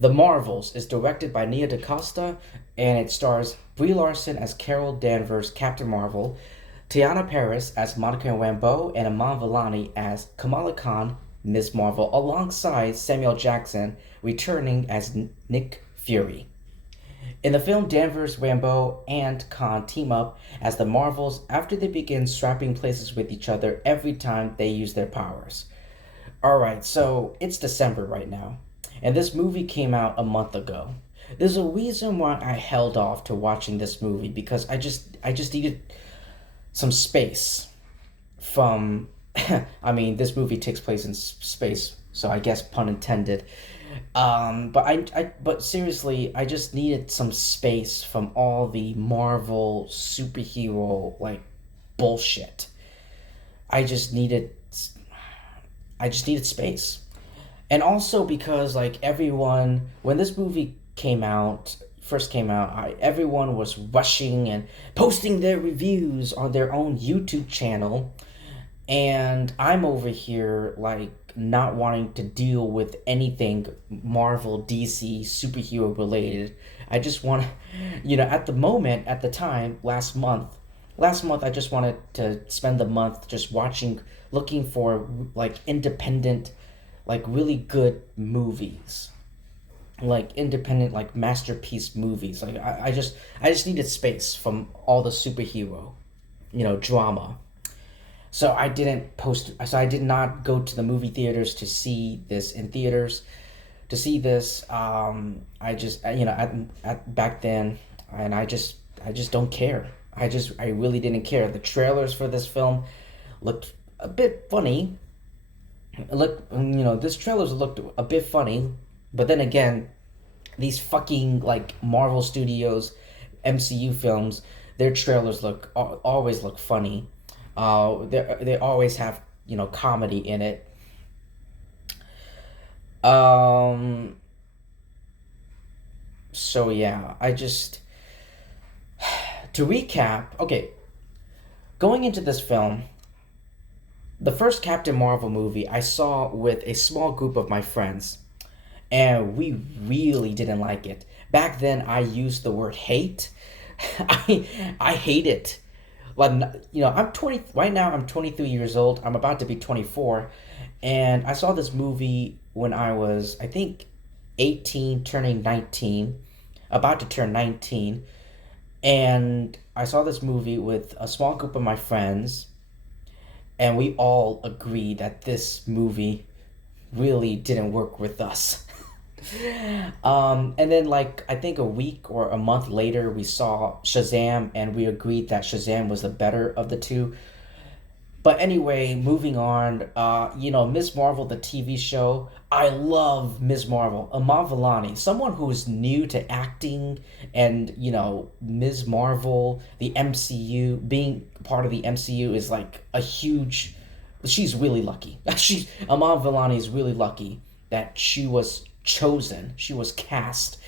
The Marvels is directed by Nia DaCosta, and it stars Brie Larson as Carol Danvers, Captain Marvel, Tiana Paris as Monica Rambeau, and Iman Vellani as Kamala Khan, Ms. Marvel, alongside Samuel Jackson returning as Nick Fury. In the film, Danvers, Rambeau, and Khan team up as the Marvels after they begin swapping places with each other every time they use their powers. Alright, so it's December right now, and this movie came out a month ago. There's a reason why I held off to watching this movie because I just needed some space from I mean, this movie takes place in space, so I guess pun intended. But seriously, I just needed some space from all the Marvel superhero like bullshit. I just needed, I just needed space, and also because like everyone, when this movie came out, first came out, everyone was rushing and posting their reviews on their own YouTube channel, and I'm over here like not wanting to deal with anything Marvel, DC, superhero related. I just want, at the moment, at the time, last month, I just wanted to spend the month just watching, looking for like independent, like really good movies, like independent, like masterpiece movies. Like I just needed space from all the superhero, drama. So I didn't post. So I did not go to the movie theaters to see this in theaters. To see this, I just at back then, and I just don't care. I really didn't care. The trailers for this film looked a bit funny. Look, this trailers looked a bit funny, but then again, these fucking like Marvel Studios, MCU films, their trailers always look funny. They always have comedy in it. Um. So yeah, to recap. Okay, going into this film, the first Captain Marvel movie I saw with a small group of my friends, and we really didn't like it. Back then, I used the word hate. I hate it. Like, I'm 20 right now. I'm 23 years old. I'm about to be 24, and I saw this movie when I was, I think, 18, turning 19, about to turn 19, and I saw this movie with a small group of my friends, and we all agreed that this movie really didn't work with us. And then, like, I think a week or a month later, we saw Shazam, and we agreed that Shazam was the better of the two. But anyway, moving on, Ms. Marvel, the TV show. I love Ms. Marvel. Iman Vellani, someone who is new to acting, and, Ms. Marvel, the MCU, being part of the MCU is like a huge. She's really lucky. Iman Vellani is really lucky that she was chosen. She was cast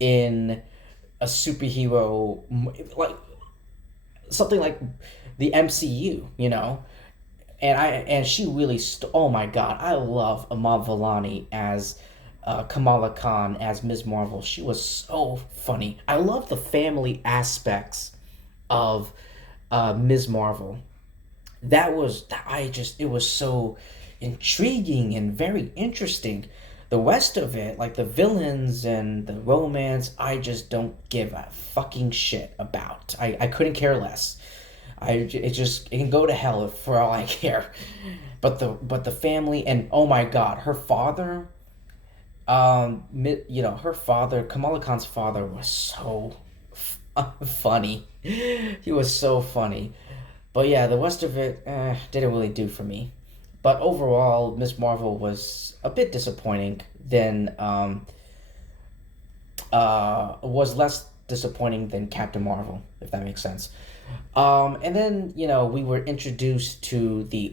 in a superhero, like something like the MCU. And she really oh my god, I love Iman Vellani as Kamala Khan as Ms. Marvel. She was so funny. I love the family aspects of Ms. Marvel. It was so intriguing and very interesting. The rest of it, like the villains and the romance, I just don't give a fucking shit about. I couldn't care less. It can go to hell for all I care. But the family, and oh my god, her father, her father, Kamala Khan's father, was so funny. He was so funny. But yeah, the rest of it didn't really do for me. But overall, Miss Marvel was a bit disappointing than was less disappointing than Captain Marvel, if that makes sense. And then, we were introduced to the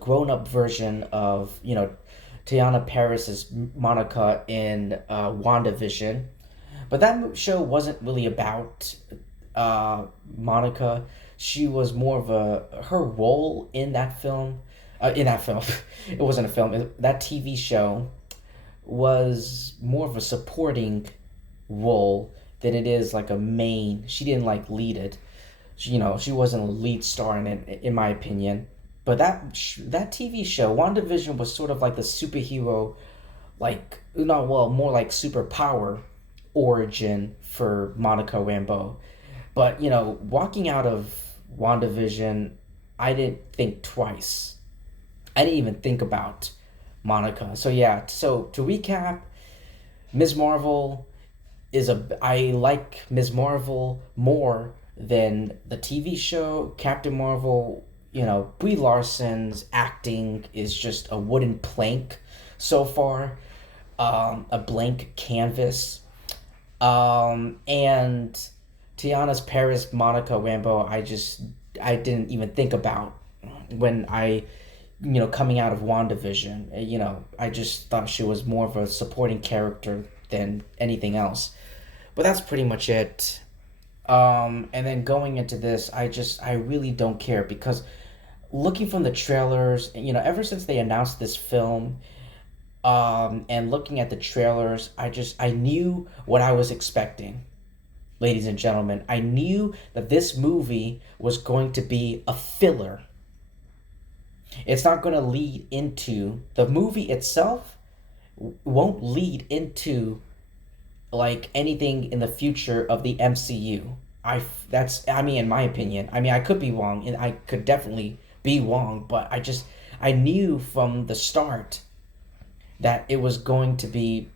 grown up version of, Tiana Paris's Monica in WandaVision. But that show wasn't really about Monica. She was more of her role in that film. In that film, it wasn't a film. That TV show was more of a supporting role than it is like a main. She didn't like lead it. She wasn't a lead star in it, in my opinion. But that TV show, WandaVision, was sort of like the superhero, like not well, more like superpower origin for Monica Rambeau. But walking out of WandaVision, I didn't think twice. I didn't even think about Monica. So yeah. So to recap, Ms. Marvel I like Ms. Marvel more than the TV show. Captain Marvel, Brie Larson's acting is just a wooden plank so far, a blank canvas. And Tiana's Paris Monica Rambeau, I didn't even think about when coming out of WandaVision. I just thought she was more of a supporting character than anything else. But that's pretty much it. And then going into this, I really don't care because looking from the trailers, ever since they announced this film, and looking at the trailers, I knew what I was expecting, ladies and gentlemen. I knew that this movie was going to be a filler. It's not going to lead into the movie itself. Won't lead into like anything in the future of the MCU. In my opinion. I mean, I could be wrong, and I could definitely be wrong, but I knew from the start that it was going to be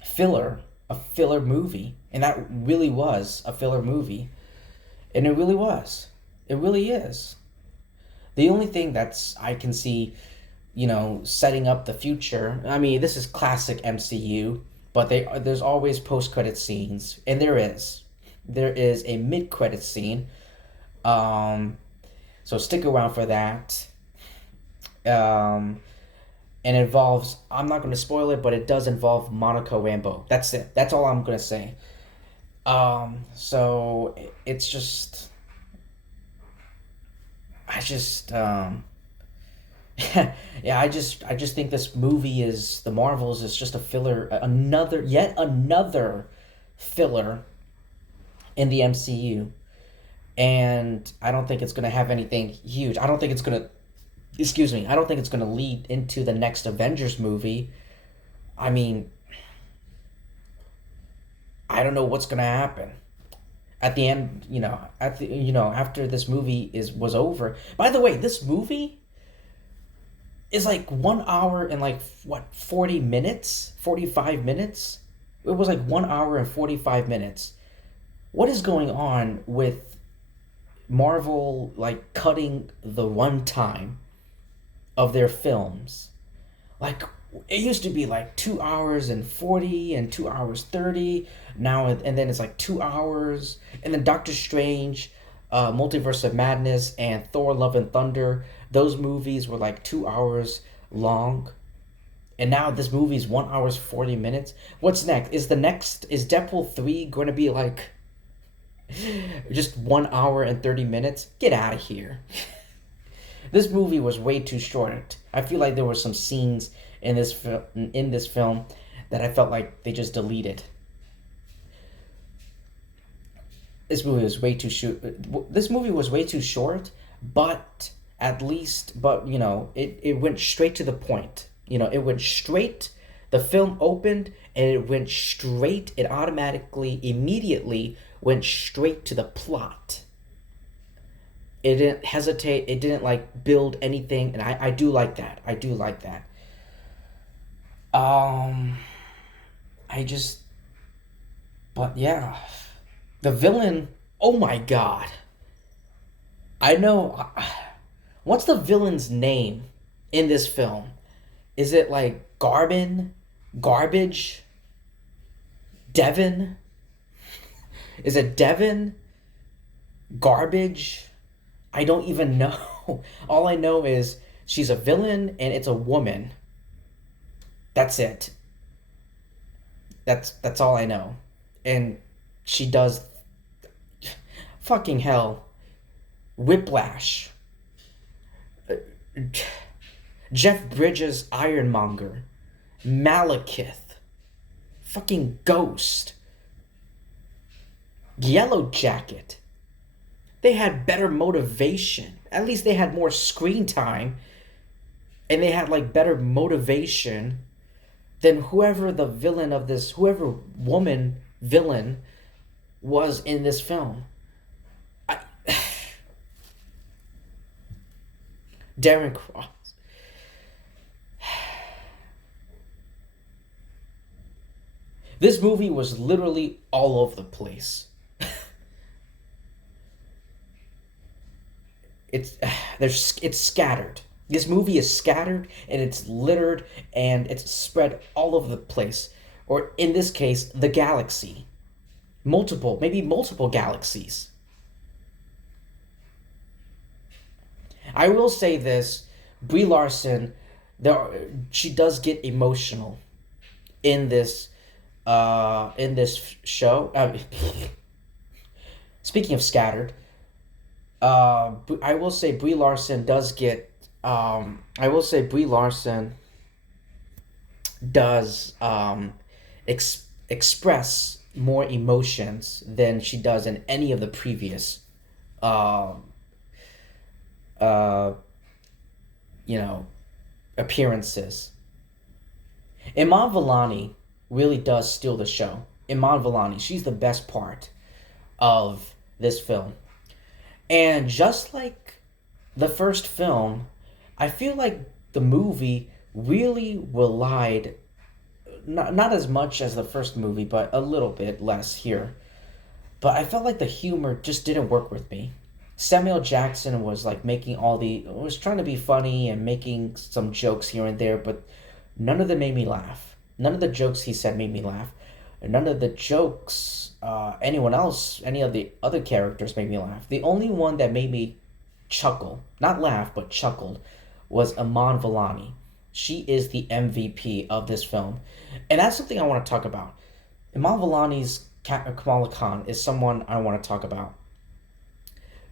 a filler movie, and that really was a filler movie, and it really was. It really is. The only thing that's I can see, setting up the future. I mean, this is classic MCU, but there's always post-credit scenes, and there is a mid-credit scene. So stick around for that. And it involves, I'm not going to spoil it, but it does involve Monica Rambeau. That's it. That's all I'm going to say. So it's just, yeah, I just think this movie is The Marvels is just a filler, yet another filler in the MCU, and I don't think it's gonna have anything huge. I don't think it's gonna, excuse me, I don't think it's gonna lead into the next Avengers movie. I mean, I don't know what's gonna happen at the end. After this movie was over. By the way, this movie is like 1 hour and like what 40 minutes, 45 minutes. It was like 1 hour and 45 minutes. What is going on with Marvel like cutting the runtime of their films? Like it used to be like 2 hours and 40 and 2 hours 30 now, and then it's like 2 hours, and then Doctor Strange, Multiverse of Madness, and Thor: Love and Thunder. Those movies were like 2 hours long, and now this movie is 1 hour 40 minutes. What's next? Is Deadpool 3 going to be like just 1 hour and 30 minutes? Get out of here. This movie was way too short. I feel like there were some scenes in this film that I felt like they just deleted. This movie was way too short. This movie was way too short, but it went straight to the point. It went straight. The film opened and it went straight. It immediately went straight to the plot. It didn't hesitate. It didn't like build anything, and I do like that. I do like that. I just, but yeah, the villain. Oh my god! I know. What's the villain's name in this film? Is it like Garbage? Devin? Is it Devin? Garbage? I don't even know. All I know is she's a villain and it's a woman. That's it. That's all I know. And she does fucking hell. Whiplash. Jeff Bridges Ironmonger. Malekith, fucking Ghost, Yellow Jacket. They had better motivation. At least they had more screen time, and they had like better motivation than whoever woman villain was in this film. I, Darren Cross. This movie was literally all over the place. it's it's scattered. This movie is scattered and it's littered and it's spread all over the place. Or in this case, the galaxy. Maybe multiple galaxies. I will say this, Brie Larson, she does get emotional in this show. Speaking of scattered, I will say Brie Larson does get. I will say Brie Larson does express more emotions than she does in any of the previous, um, uh, you know, appearances. Iman Vellani really does steal the show. Iman Vellani, she's the best part of this film. And just like the first film, I feel like the movie really relied, not as much as the first movie, but a little bit less here. But I felt like the humor just didn't work with me. Samuel Jackson was like was trying to be funny and making some jokes here and there, but none of them made me laugh. None of the jokes he said made me laugh. And none of the jokes any of the other characters made me laugh. The only one that made me chuckle, not laugh, but chuckled, was Iman Vellani. She is the MVP of this film. And that's something I want to talk about. Iman Vellani's Kamala Khan is someone I want to talk about.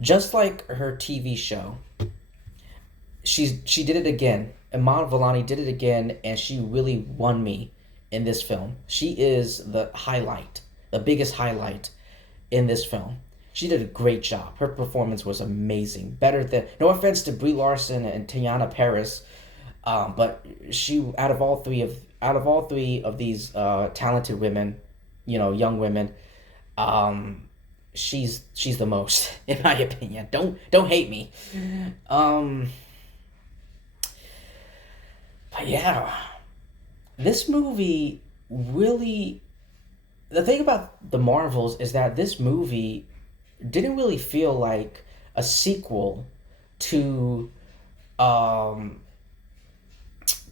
Just like her TV show, she did it again. Iman Vellani did it again, and she really won me in this film. She is the highlight, the biggest highlight in this film. She did a great job. Her performance was amazing. Better than, no offense to Brie Larson and Teyana Paris, but she out of all three of these talented women, young women, she's the most in my opinion. Don't hate me. But yeah, this movie really. The thing about the Marvels is that this movie didn't really feel like a sequel to um,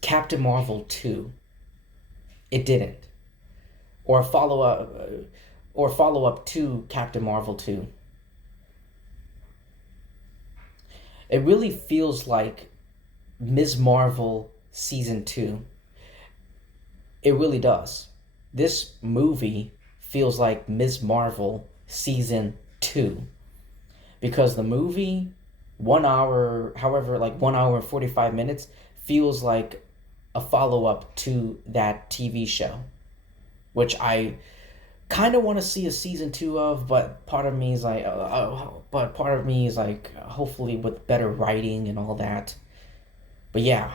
Captain Marvel 2. It didn't. Or follow up to Captain Marvel 2. It really feels like Ms. Marvel season 2. It really does. This movie feels like Ms. Marvel season 2, because the movie, 1 hour, however, like 1 hour and 45 minutes, feels like a follow up to that TV show, which I kind of want to see a season 2 of, but part of me is like, hopefully with better writing and all that. But yeah.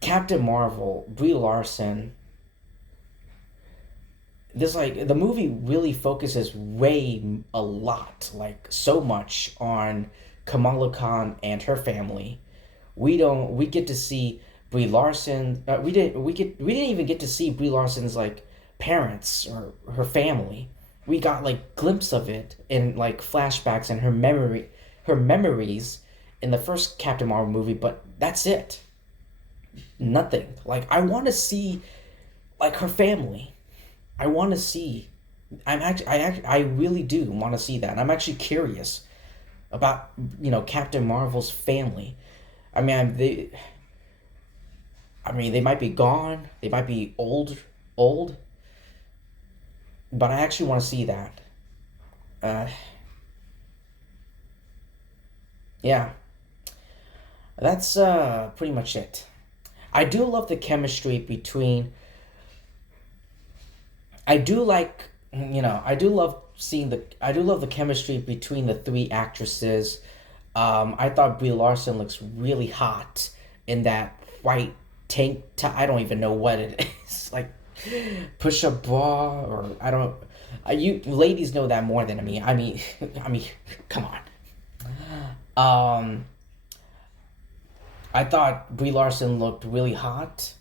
Captain Marvel, Brie Larson. The movie really focuses a lot, like so much on Kamala Khan and her family. We get to see Brie Larson. We didn't even get to see Brie Larson's like parents or her family. We got like glimpse of it in like flashbacks and her memories in the first Captain Marvel movie, but that's it. Nothing. Like I want to see like her family. I want to see. I really do want to see that. And I'm actually curious about Captain Marvel's family. I mean, they might be gone. They might be old. But I actually want to see that. Yeah. That's pretty much it. I do love the chemistry between. I do like, I do love seeing the. I do love the chemistry between the three actresses. I thought Brie Larson looks really hot in that white tank top. I don't even know what it is. Like push up bra or I don't. You ladies know that more than me. I mean, I mean, come on. Um, I thought Brie Larson looked really hot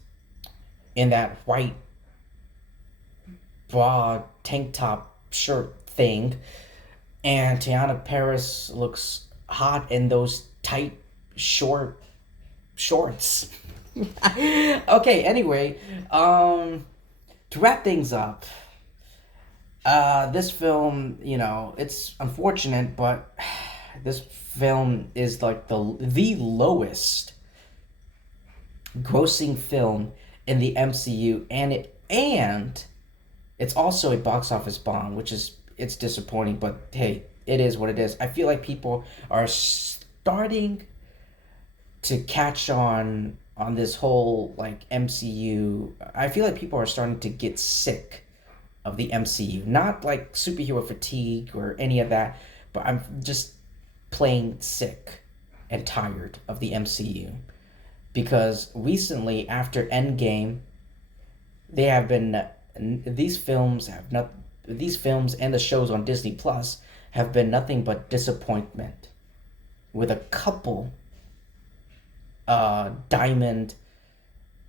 in that white bra tank top shirt thing, and Tiana Paris looks hot in those tight short shorts. Okay, anyway, to wrap things up, this film, it's unfortunate, but this film is like the lowest grossing film in the MCU, and it's also a box office bomb, which is it's disappointing, but hey, it is what it is. I feel like people are starting to catch on this whole like MCU. I feel like people are starting to get sick of the MCU. Not like superhero fatigue or any of that, but I'm just plain sick and tired of the MCU because recently after Endgame, they have been these films have not these films and the shows on Disney Plus have been nothing but disappointment with a couple diamond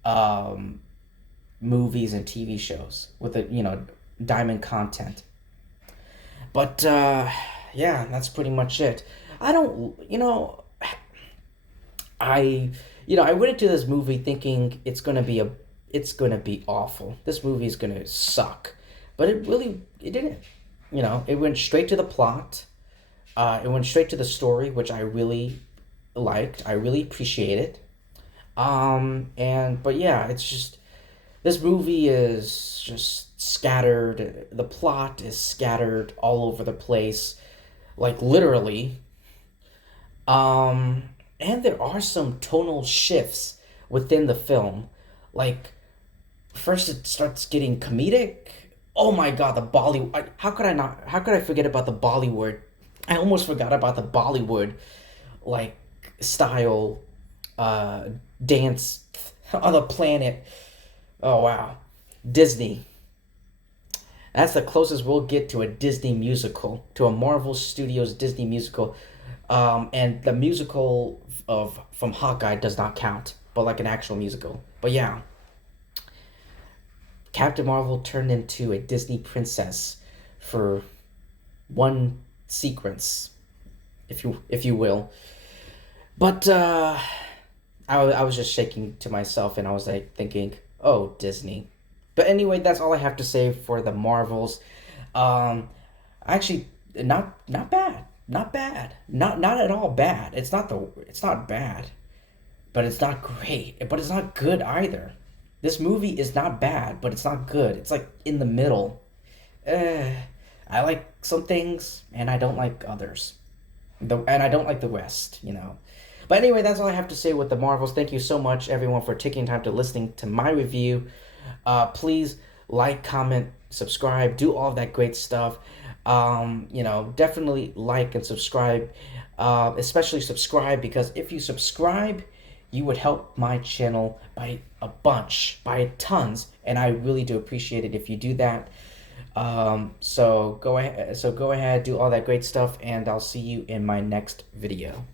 um, movies and TV shows with the diamond content. But yeah, that's pretty much it. I don't, I went into this movie thinking it's gonna be awful. This movie is gonna suck, but it didn't. It went straight to the plot. It went straight to the story, which I really liked. I really appreciated. And but yeah, it's just this movie is just scattered. The plot is scattered all over the place, like literally. Um, and there are some tonal shifts within the film. Like first it starts getting comedic. Oh my god, the Bollywood. How could I not? How could I forget about the Bollywood? I almost forgot about the Bollywood, like style, uh, dance on the planet. Oh wow, Disney. That's the closest we'll get to a Disney musical, to a Marvel Studios Disney musical. And the musical of from Hawkeye does not count, but like an actual musical. But yeah, Captain Marvel turned into a Disney princess for one sequence, if you will. But I was just shaking to myself and I was like thinking, oh, Disney. But anyway, that's all I have to say for the Marvels. Um, actually, not bad, not bad, not at all bad. It's not bad, but it's not great, but it's not good either. This movie is not bad, but it's not good. It's like in the middle. Uh, I like some things and I don't like others. And I don't like the rest. But anyway, that's all I have to say with the Marvels. Thank you so much, everyone, for taking time to listening to my review. Please like, comment, subscribe, do all of that great stuff. Definitely like and subscribe. Especially subscribe because if you subscribe, you would help my channel by a bunch, by tons, and I really do appreciate it if you do that. So go ahead, do all that great stuff, and I'll see you in my next video.